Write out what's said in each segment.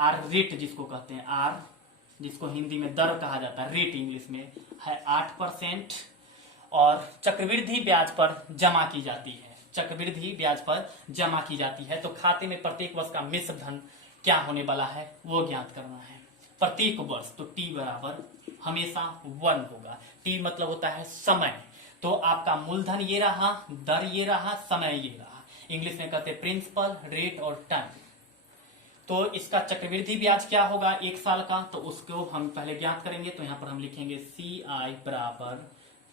Are rate जिसको कहते हैं, आर जिसको हिंदी में दर कहा जाता है, रेट इंग्लिश में है 8%, और चक्रवृद्धि ब्याज पर जमा की जाती है, चक्रवृद्धि ब्याज पर जमा की जाती है। तो खाते में प्रत्येक वर्ष का मिश्र धन क्या होने वाला है वो ज्ञात करना है प्रत्येक वर्ष। तो टी बराबर हमेशा 1 होगा। टी मतलब होता है समय। तो आपका मूलधन ये रहा, दर ये रहा, समय ये रहा। इंग्लिश में कहते हैं प्रिंसिपल, रेट और टाइम। तो इसका चक्रवृद्धि ब्याज क्या होगा 1 साल का, तो उसको हम पहले ज्ञात करेंगे। तो यहां पर हम लिखेंगे CI बराबर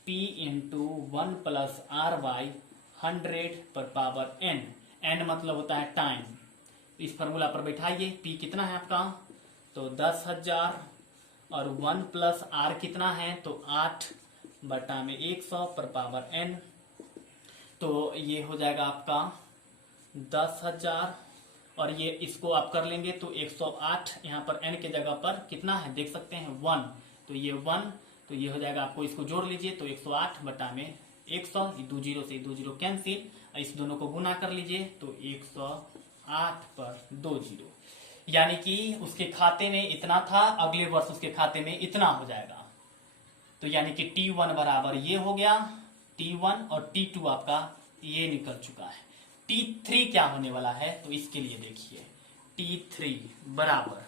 P इंटू 1 प्लस RY 100 पर पावर N। N मतलब होता है टाइम। इस फॉर्मूला पर बैठाइए। P कितना है आपका, तो 10,000 और 1 प्लस R कितना है, तो 8 बटा में 100 पर पावर N। तो ये हो जाएगा आपका 10,000 और ये इसको आप कर लेंगे तो 108। यहाँ पर n के जगह पर कितना है देख सकते हैं 1, तो ये 1, तो ये हो जाएगा आपको इसको जोड़ लीजिए तो 108 बटा में 100, 2 जीरो से 2 जीरो कैंसिल, इस दोनों को गुना कर लीजिए तो 108 पर 2 जीरो, यानी कि उसके खाते में इतना था, अगले वर्ष उसके खाते में इतना हो जाएगा। तो यानी कि T1 बराबर ये हो गया, T1 और T2 आपका ये निकल चुका है। T3 क्या होने वाला है, तो इसके लिए देखिए T3 बराबर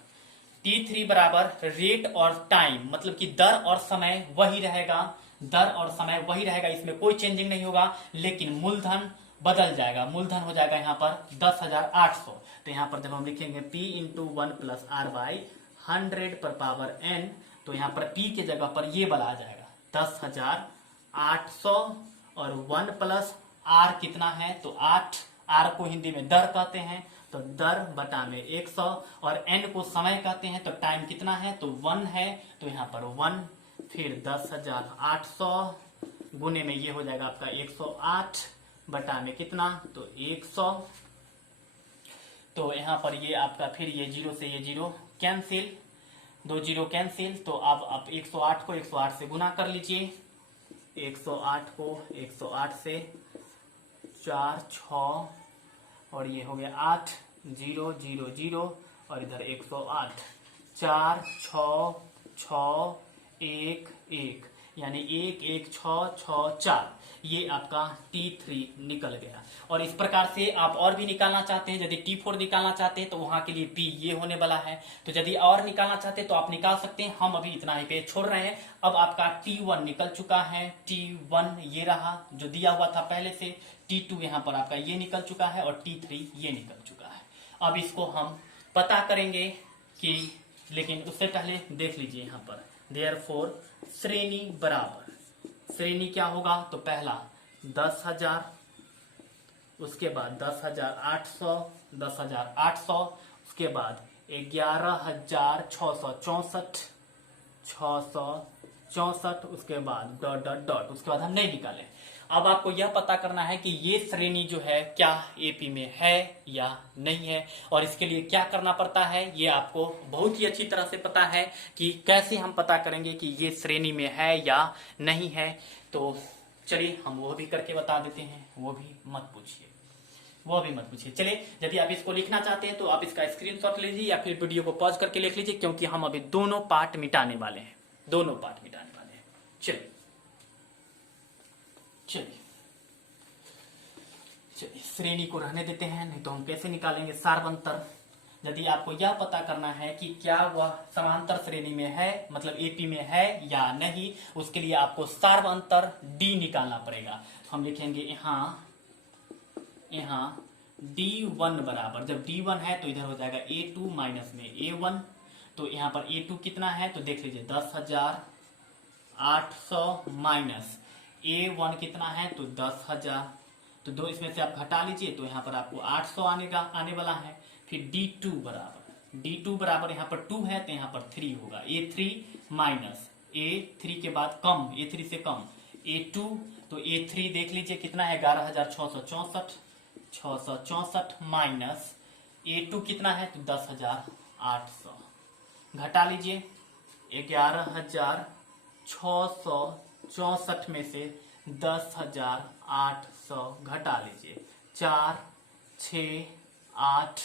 रेट और टाइम, मतलब कि दर और समय वही रहेगा, दर और समय वही रहेगा, इसमें कोई चेंजिंग नहीं होगा, लेकिन मूलधन बदल जाएगा। मूलधन हो जाएगा यहाँ पर 10,800। तो यहाँ पर जब हम लिखेंगे P इंटू 1 प्लस RY 100 पर पावर N, तो यहाँ पर P के जगह पर ये वाला आ जाएगा 10,800 और 1 प्लस R कितना है, तो 8, R को हिंदी में दर कहते हैं, तो दर बटा में 100, और N को समय कहते हैं, तो टाइम कितना है, तो 1 है, तो यहाँ पर 1, फिर 10,800 गुने में ये हो जाएगा आपका 108 बटा में कितना, तो 100। तो यहाँ पर ये आपका फिर ये जीरो से ये जीरो कैंसिल, 2 जीरो कैंसिल, तो अब आप 108 को 108 से गुना कर लीजिए। 108 को 108 से 4 6 और ये हो गया 8 0 0 0 और इधर 108 4 6 6 1 1, यानी 1 1 6 6 4, ये आपका T3 निकल गया। और इस प्रकार से आप और भी निकालना चाहते हैं, यदि T4 निकालना चाहते हैं तो वहां के लिए P ये होने वाला है। तो यदि और निकालना चाहते हैं तो आप निकाल सकते हैं, हम अभी इतना ही पे छोड़ रहे हैं। अब आपका T1 निकल चुका है, T1 ये रहा जो दिया हुआ था पहले से, T2 यहाँ पर आपका ये निकल चुका है और T3 ये निकल चुका है। अब इसको हम पता करेंगे कि, लेकिन उससे पहले देख लीजिए यहाँ पर देयरफॉर श्रेणी बराबर, श्रेणी क्या होगा, तो पहला 10,000, उसके बाद 10,800, 10,800, उसके बाद 11,664, 664, उसके बाद डॉट डॉट डॉट, उसके बाद हम नहीं निकाले। अब आपको यह पता करना है कि ये श्रेणी जो है क्या एपी में है या नहीं है, और इसके लिए क्या करना पड़ता है ये आपको बहुत ही अच्छी तरह से पता है कि कैसे हम पता करेंगे कि ये श्रेणी में है या नहीं है। तो चलिए हम वो भी करके बता देते हैं, वो भी मत पूछिए। चलिए, यदि आप इसको लिखना चाहते हैं तो आप इसका स्क्रीनशॉट लीजिए या फिर वीडियो को पॉज करके लिख लीजिए, क्योंकि हम अभी दोनों पार्ट मिटाने वाले हैं, दोनों पार्ट मिटाने वाले हैं। चलिए श्रेणी को रहने देते हैं, नहीं तो हम कैसे निकालेंगे सार्वंतर। यदि आपको यह पता करना है कि क्या वह समांतर श्रेणी में है, मतलब एपी में है या नहीं, उसके लिए आपको सार्वंतर डी निकालना पड़ेगा। हम लिखेंगे यहाँ D1 बराबर, जब D1 है तो इधर हो जाएगा A2 माइनस में A1, तो यहाँ पर A2 कितना है, तो देख लीजिए 10,800 माइनस A1 कितना है, तो 10,000, तो दो इसमें से आप घटा लीजिए तो यहाँ पर आपको 800 आने वाला है। फिर D2 बराबर यहाँ पर 2 है तो यहाँ पर 3 होगा, A3 माइनस A3 के बाद कम, A3 से कम A2, तो A3 देख लीजिए कितना है 11,664 माइनस A2 कितना है, तो 10,800, घटा लीजिए 11,664 में से 10,800 घटा लीजिए, 4 6 8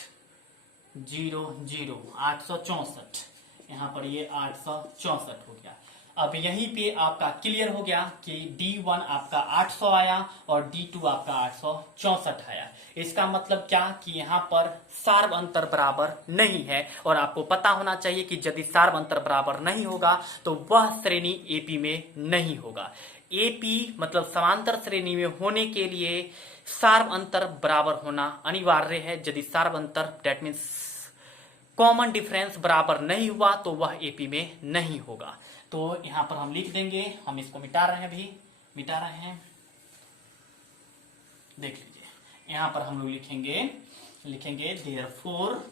864, यहाँ पर ये 864 हो गया। अब यहीं पे आपका क्लियर हो गया कि D1 आपका 800 आया और D2 आपका 864 आया। इसका मतलब क्या कि यहाँ पर सार्व अंतर बराबर नहीं है, और आपको पता होना चाहिए कि यदि सार्व अंतर बराबर नहीं होगा तो वह श्रेणी एपी में नहीं होगा। एपी मतलब समांतर श्रेणी में होने के लिए सार्व अंतर बराबर होना अनिवार्य है। यदि सार्व अंतर दैट मीन्स कॉमन डिफरेंस बराबर नहीं हुआ तो वह एपी में नहीं होगा। तो यहां पर हम लिख देंगे, हम इसको मिटा रहे हैं, अभी मिटा रहे हैं, देख लीजिए। यहां पर हम लोग लिखेंगे therefore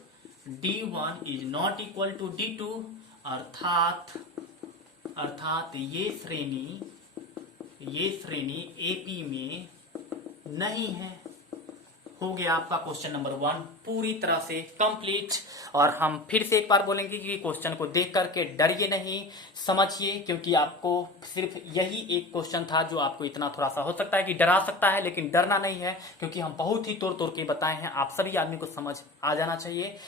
D1 is not equal to D2, अर्थात ये श्रेणी एपी में नहीं है। हो गया आपका क्वेश्चन नंबर 1 पूरी तरह से कंप्लीट। और हम फिर से एक बार बोलेंगे कि क्वेश्चन को देख करके डरिए नहीं, समझिए, क्योंकि आपको सिर्फ यही एक क्वेश्चन था जो आपको इतना थोड़ा सा हो सकता है कि डरा सकता है, लेकिन डरना नहीं है, क्योंकि हम बहुत ही तोड़ के बताए हैं। आप सभी आदमी को समझ आ जाना चाहिए।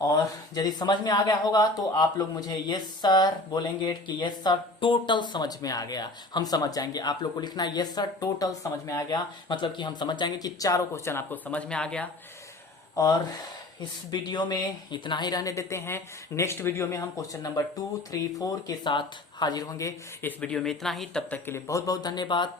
और यदि समझ में आ गया होगा तो आप लोग मुझे यस सर बोलेंगे कि यस सर टोटल समझ में आ गया, हम समझ जाएंगे। आप लोग को लिखना है यस सर टोटल समझ में आ गया, मतलब कि हम समझ जाएंगे कि चारों क्वेश्चन आपको समझ में आ गया। और इस वीडियो में इतना ही रहने देते हैं। नेक्स्ट वीडियो में हम क्वेश्चन नंबर 2, 3, 4 के साथ हाजिर होंगे। इस वीडियो में इतना ही, तब तक के लिए बहुत बहुत धन्यवाद।